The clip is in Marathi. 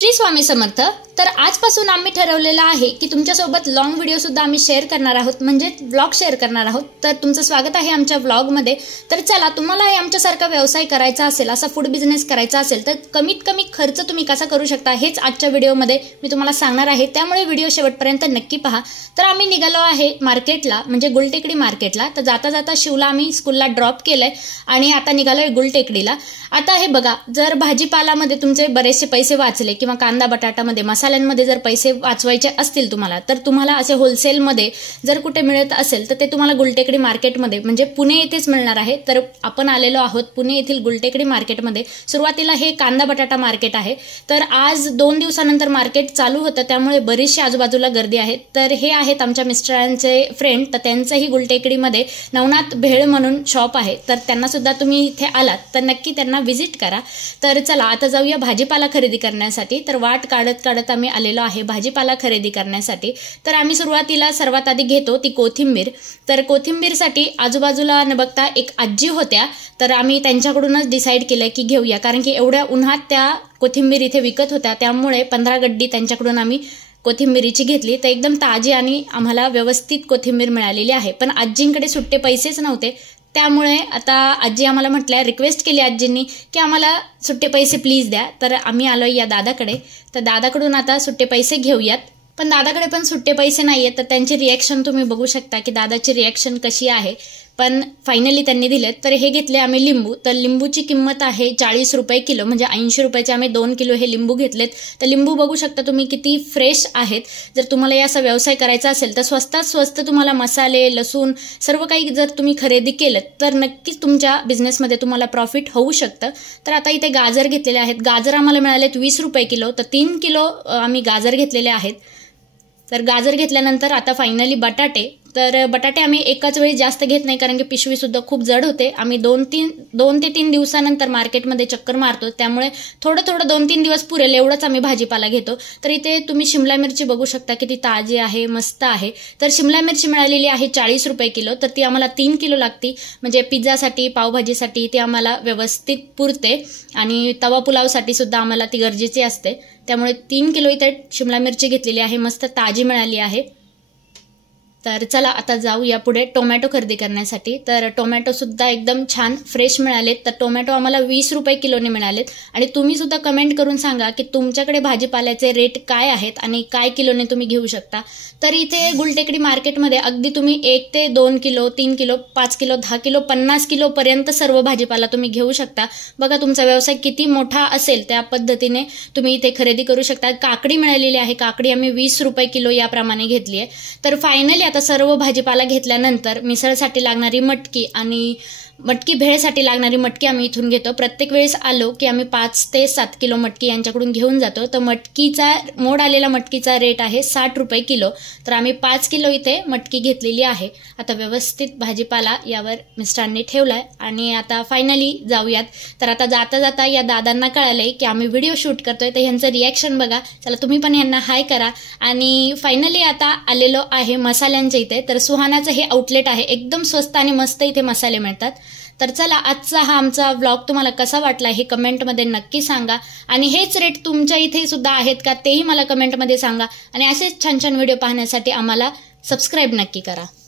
श्री स्वामी समर्थ। तर आजपासून आम्ही ठरवलेलं आहे की तुमच्यासोबत लॉंग व्हिडिओ सुद्धा आम्ही शेअर करणार आहोत, म्हणजे व्लॉग शेअर करणार आहोत। तर तुमचं स्वागत आहे आमच्या व्लॉगमध्ये। तर चला, तुम्हाला आमच्यासारखा व्यवसाय करायचा असेल, असा फूड बिझनेस करायचा असेल, तर कमीत कमी खर्च तुम्ही कसा करू शकता हेच आजच्या व्हिडिओमध्ये मी तुम्हाला सांगणार आहे। त्यामुळे व्हिडिओ शेवटपर्यंत नक्की पहा। तर आम्ही निघालो आहे मार्केटला, म्हणजे गुलटेकडी मार्केटला। तर जाता जाता शिवला आम्ही स्कूलला ड्रॉप केलंय आणि आता निघालोय गुलटेकडीला। आता हे बघा, जर भाजीपालामध्ये तुमचे बरेचसे पैसे वाचले किंवा कांदा बटाटामध्ये मसाल्यांमध्ये जर पैसे वाचवायचे असतील तुम्हाला, तर तुम्हाला असे होलसेलमध्ये जर कुठे मिळत असेल तर ते तुम्हाला गुलटेकडी मार्केटमध्ये, म्हणजे पुणे येथेच मिळणार आहे। तर आपण आलेलो आहोत पुणे येथील गुलटेकडी मार्केटमध्ये। सुरुवातीला हे कांदा बटाटा मार्केट आहे। तर आज 2 दिवसानंतर मार्केट चालू होतं, त्यामुळे बरीचशी आजूबाजूला गर्दी आहे। तर हे आहेत आमच्या मिस्टरांचे फ्रेंड, तर त्यांचंही गुलटेकडीमध्ये नवनाथ भेळ म्हणून शॉप आहे। तर त्यांना सुद्धा तुम्ही इथे आलात तर नक्की त्यांना व्हिजिट करा। तर चला आता जाऊया भाजीपाला खरेदी करण्यासाठी। तर वाट काढत काढत आम्ही आलेलो आहे भाजीपाला खरेदी करण्यासाठी। तर आम्ही सुरुवातीला सर्वात आधी घेतो ती कोथिंबीर। तर कोथिंबीरसाठी आजूबाजूला न बघता एक आजी होत्या, तर आम्ही त्यांच्याकडूनच डिसाईड केलं की घेऊया, कारण की एवढ्या उन्हात त्या कोथिंबीर इथे विकत होत्या, त्यामुळे 15 गड्डी त्यांच्याकडून आम्ही कोथिंबीरीची घेतली। तर एकदम ताजी आणि आम्हाला व्यवस्थित कोथिंबीर मिळालेली आहे। पण आजींकडे सुट्टे पैसेच नव्हते, त्यामुळे आता आजी आम्हाला म्हटल्या, रिक्वेस्ट केली आजींनी की आम्हाला सुट्टे पैसे प्लीज द्या। तर आम्ही आलोय या दादाकडे। तर दादाकडून आता सुट्टे पैसे घेऊयात। पण दादाकडे पण सुट्टे पैसे नाहीये, तर त्यांची रिॲक्शन तुम्ही बघू शकता की दादाची रिॲक्शन कशी आहे। पण फायनली त्यांनी दिलेत। तर हे घेतले आम्ही लिंबू। तर लिंबूची किंमत आहे 40 रुपये किलो, म्हणजे 80 रुपयाचे आम्ही 2 किलो हे लिंबू घेतलेत। तर लिंबू बघू शकता तुम्ही किती फ्रेश आहेत। जर तुम्हाला याचा व्यवसाय करायचा असेल तर स्वस्तात स्वस्त तुम्हाला मसाले, लसूण सर्व काही जर तुम्ही खरेदी केलं तर नक्कीच तुमच्या बिझनेसमध्ये तुम्हाला प्रॉफिट होऊ शकतं। तर आता इथे गाजर घेतलेले आहेत। गाजर आम्हाला मिळालेत 20 रुपये किलो, तर 3 किलो आम्ही गाजर घेतलेले आहेत। तर गाजर घेतल्यानंतर आता फायनली बटाटे। तर बटाटे आम्ही एकाच वेळी जास्त घेत नाही, कारण की पिशवी सुद्धा खूप जड होते। आम्ही 2 ते 3 दिवसानंतर मार्केटमध्ये चक्कर मारतो, त्यामुळे थोडं 2-3 दिवस पुरेल एवढंच आम्ही भाजीपाला घेतो। तर इथे तुम्ही शिमला मिरची बघू शकता किती ताजी आहे, मस्त आहे। तर शिमला मिरची मिळालेली आहे 40 रुपये किलो, तर ती आम्हाला 3 किलो लागती, म्हणजे पिझ्झासाठी, पावभाजीसाठी ती आम्हाला व्यवस्थित पुरते आणि तवा पुलावसाठी सुद्धा आम्हाला ती गरजेची असते। त्यामुळे 3 किलो इथे शिमला मिरची घेतलेली आहे, मस्त ताजी मिळाली आहे। तर चला आता जाऊया पुढे टोमॅटो खरेदी करण्यासाठी। तर टोमॅटो सुद्धा एकदम छान फ्रेश मिळालेत। तर टोमॅटो आम्हाला 20 रुपये किलोने मिळालेत। आणि तुम्ही सुद्धा कमेंट करून सांगा की तुमच्याकडे भाजीपाल्याचे रेट काय आहेत आणि काय किलोने तुम्ही घेऊ शकता। तर इथे गुलटेकडी मार्केटमध्ये अगदी तुम्ही 1 ते 2 kilo, 3 kilo, 5 kilo, 10 kilo, 50 kilo पर्यंत सर्व भाजीपाला तुम्ही घेऊ शकता। बघा तुमचा व्यवसाय किती मोठा असेल त्या पद्धतीने तुम्ही इथे खरेदी करू शकता। काकडी मिळालेली आहे, काकडी आम्ही 20 रुपये किलो याप्रमाणे घेतली आहे। तर फायनली आता सर्व भाजीपाला घेतल्यानंतर मिसळसाठी लागणारी मटकी आणि मटकी भेळसाठी लागणारी मटकी आम्ही इथून घेतो। प्रत्येक वेळेस आलो की आम्ही 5 ते 7 किलो मटकी यांच्याकडून घेऊन जातो। तर मटकीचा मोड आलेला मटकीचा रेट आहे 60 रुपये किलो। तर आम्ही 5 किलो इथे मटकी घेतलेली आहे। आता व्यवस्थित भाजीपाला यावर मिस्टरांनी ठेवलाय आणि आता फायनली जाऊयात। तर आता जाता जाता या दादांना कळालंय की आम्ही व्हिडिओ शूट करतोय, तर यांचं रिॲक्शन बघा। चला तुम्ही पण यांना हाय करा। आणि फायनली आता आलेलो आहे मसाल्यांच्या इथे। तर सुहानाचं हे आउटलेट आहे, एकदम स्वस्त आणि मस्त इथे मसाले मिळतात। तर चला, आजचा हा आमचा व्लॉग तुम्हाला कसा वाटला हे कमेंटमध्ये नक्की सांगा। आणि हेच रेट तुमच्या इथे सुद्धा आहेत का तेही मला कमेंटमध्ये सांगा। आणि असेच छान छान व्हिडिओ पाहण्यासाठी आम्हाला सबस्क्राईब नक्की करा।